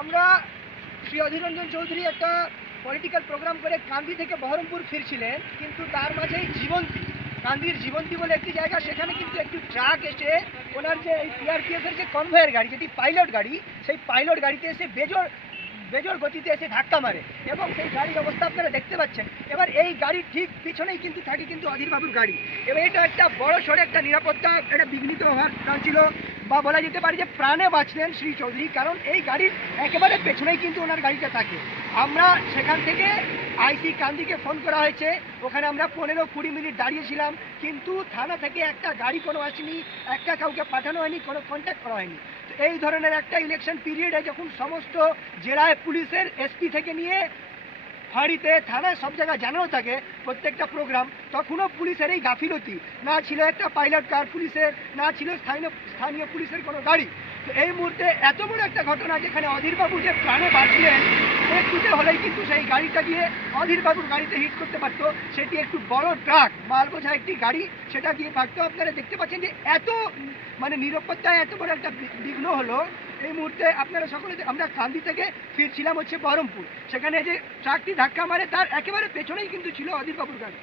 আমরা শ্রী অধীর রঞ্জন চৌধুরী একটা political programme করে কান্দি থেকে বহরমপুর ফিরছিলেন, কিন্তু তার মাঝেই জীবন্তী, কান্দির জীবন্তী বলে একটি জায়গা, সেখানে কিন্তু একটি ট্রাক এসে ওনার যে এই সিআরপিএফের যে কনভয়ের গাড়ি, যেটি পাইলট গাড়ি, সেই পাইলট গাড়িতে এসে বেজোর গতিতে এসে ধাক্কা মারে এবং সেই গাড়ির অবস্থা আপনারা দেখতে পাচ্ছেন। এবার এই গাড়ির ঠিক পিছনেই কিন্তু থাকে কিন্তু অধীরবাবুর গাড়ি। এবার এটা একটা বড় সড়ো একটা নিরাপত্তা এটা বিঘ্নিত হওয়ার কারণ ছিল, বা বলা যেতে পারে যে প্রাণে বাঁচলেন শ্রী চৌধুরী, কারণ এই গাড়ির একেবারে পেছনেই কিন্তু ওনার গাড়িটা থাকে। আমরা সেখান থেকে আইসি কান্দিকে ফোন করা হয়েছে, ওখানে আমরা 15-20 মিনিট দাঁড়িয়েছিলাম, কিন্তু থানা থেকে একটা গাড়ি কোনো আসেনি, একটা কাউকে পাঠানো হয়নি, কোনো কন্ট্যাক্ট করা হয়নি। এই ধরনের একটা ইলেকশন পিরিয়ডে যখন সমস্ত জেলায় পুলিশের এসপি থেকে নিয়ে ফাঁড়িতে থানায় সব জায়গায় জানানো থাকে প্রত্যেকটা প্রোগ্রাম, তখনও পুলিশের এই গাফিলতি, না ছিল একটা পাইলট কার পুলিশের, না ছিল স্থানীয় পুলিশের কোনো গাড়ি। তো এই মুহূর্তে এত বড় একটা ঘটনা যেখানে অধীরবাবু যে প্রাণে বাঁচলেন, একটুতে হলেই কিন্তু সেই গাড়িটা গিয়ে অধীরবাবুর গাড়িতে হিট করতে পারতো। সেটি একটু বড় ট্রাক, মাল বোঝা একটি গাড়ি, সেটা গিয়ে থাকতো। আপনারা দেখতে পাচ্ছেন যে এত নিরাপত্তায় এত বড় একটা বিঘ্ন হলো। এই মুহূর্তে আপনারা সকলে, আমরা কান্দি থেকে ফিরছিলাম হচ্ছে বহরমপুর, সেখানে যে ট্রাকটি ধাক্কা মারে তার একেবারে পেছনেই কিন্তু ছিল অধীরবাবুর গাড়ি।